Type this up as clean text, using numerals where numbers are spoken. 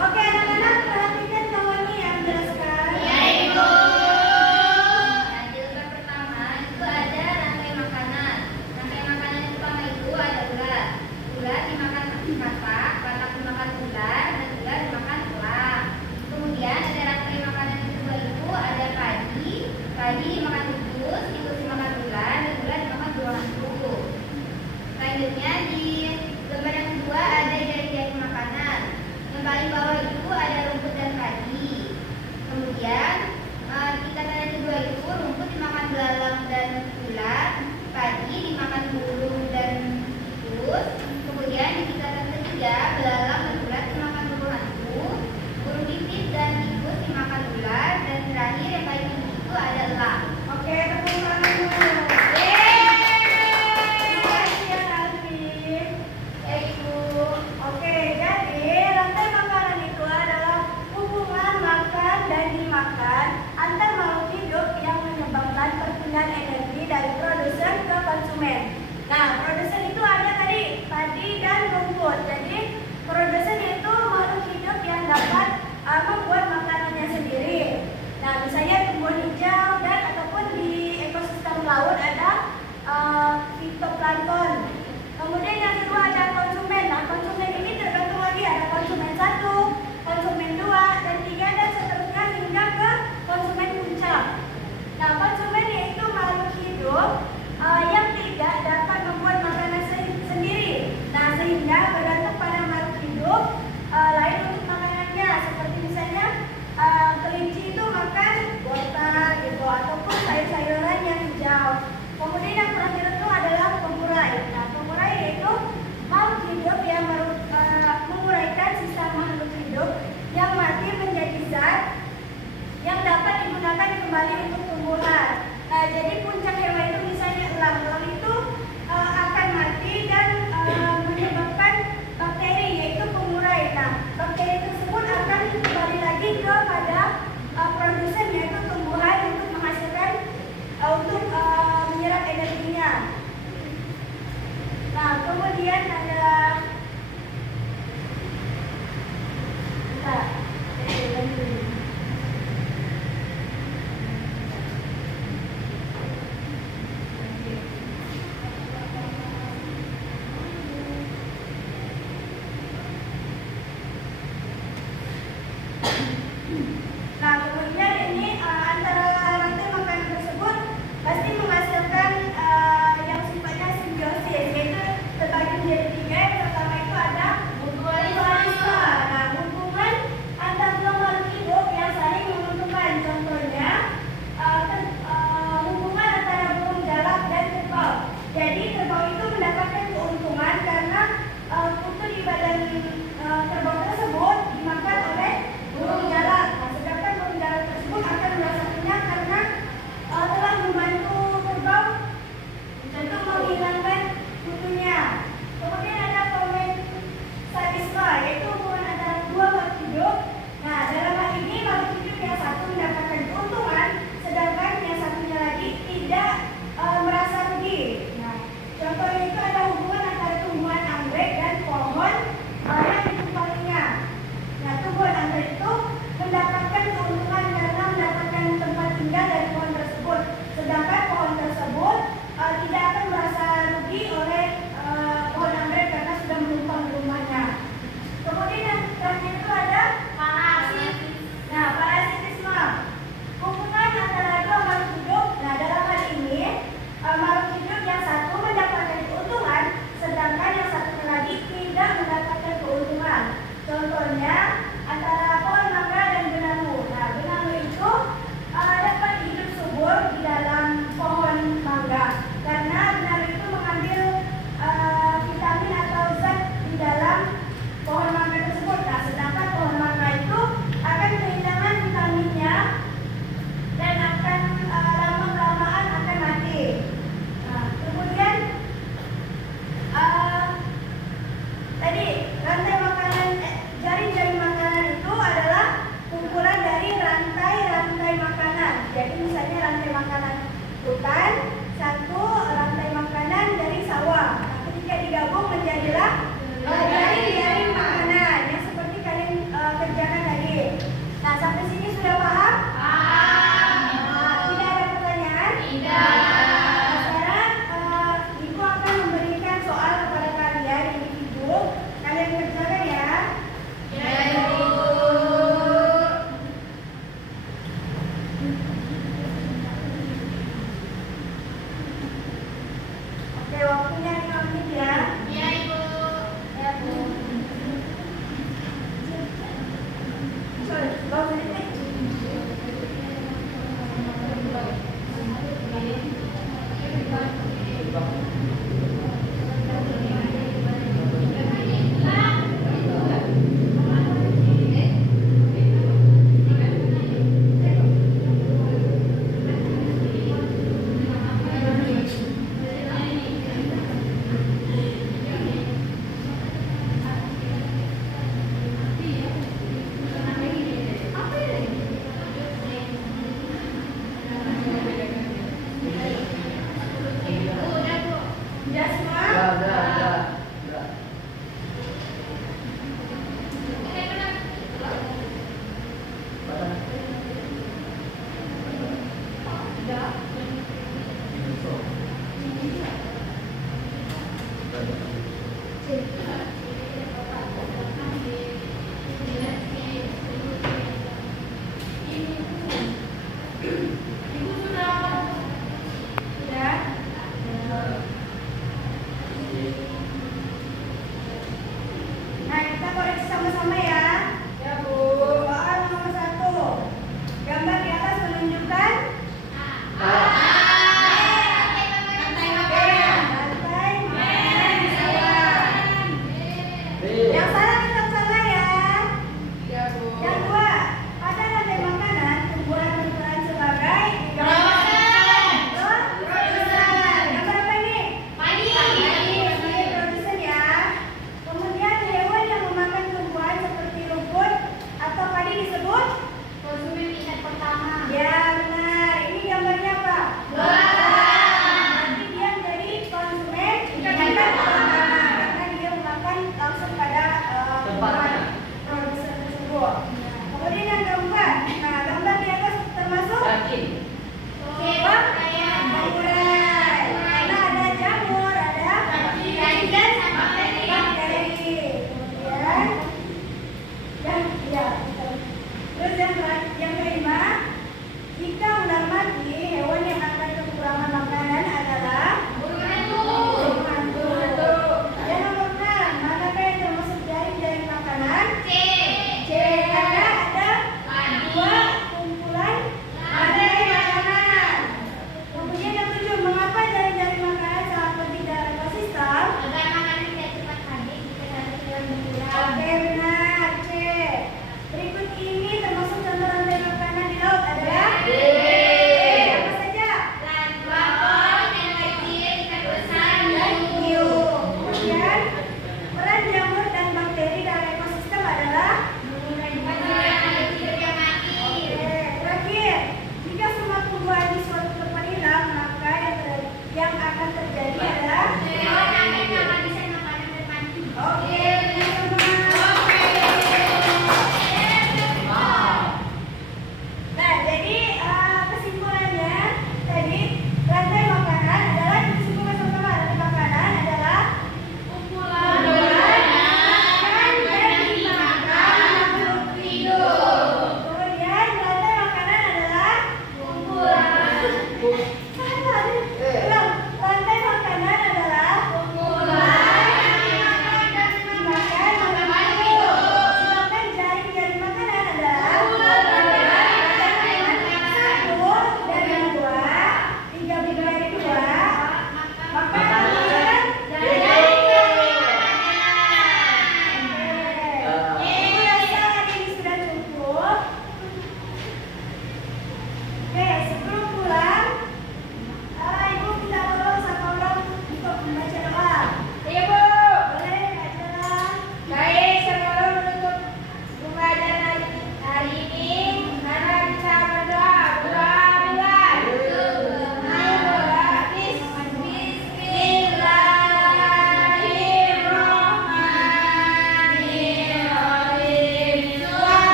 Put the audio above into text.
Oke, anak-anak perhatikan bahwa ini yang menjelaskan. Ya, Ibu. Nah, di lembar pertama itu ada rangkai makanan. Rangkai makanan yang pertama itu ada ulat. Ulat dimakan katak, katak dimakan ular, dan ular dimakan elang. Kemudian ada rangkai makanan yang kedua itu ada padi. Padi dimakan tikus dimakan ular, dan ular dimakan burung hantu. Selanjutnya di lembar yang kedua ada jari-jari makanan. Yang paling bawah itu ada rumput dan padi. Kemudian di kata kedua itu rumput dimakan belalang dan ular, padi dimakan burung dan tikus. Kemudian di kata ketiga belalang dan ular dimakan burung hantu, burung pipit dan tikus dimakan ular, dan terakhir yang paling tinggi itu ada elang. Oke, tepuk tangan dulu. Oke, jadi rantai makanan itu adalah hubungan makan dan dimakan antar makhluk hidup yang menyebabkan perpindahan energi dari produsen ke konsumen. Nah, produsen itu ada tadi padi dan rumput. Jadi produsen itu makhluk hidup yang dapat membuat makanannya sendiri. Nah, misalnya tumbuhan hijau dan ataupun di ekosistem laut ada fitoplankton. Kemudian yang kedua ada konsumen. Nah, konsumen ini tergantung lagi ada konsumen 1, konsumen 2, dan 3, dan seterusnya hingga ke konsumen puncak. Nah, konsumen yaitu makhluk hidup yang tidak dapat membuat makanan sendiri. Nah, sehingga bergantung pada makhluk hidup lain untuk makanannya. Seperti misalnya kelinci itu makan wortel gitu ataupun sayur-sayuran yang hijau. Kemudian yang terakhir itu adalah pemurai. Nah, pemurai yaitu makhluk hidup yang menguraikan sisa makhluk hidup yang mati menjadi zat yang dapat digunakan kembali untuk tumbuhan. Nah, jadi puncak hewan itu misalnya elang. Elang itu akan mati dan menyebabkan bakteri yaitu pemurai. Nah, bakteri tersebut akan kembali lagi kepada produsen yaitu tumbuhan untuk menghasilkan untuk menyerap energinya. Nah, kemudian ada Nah, kemudian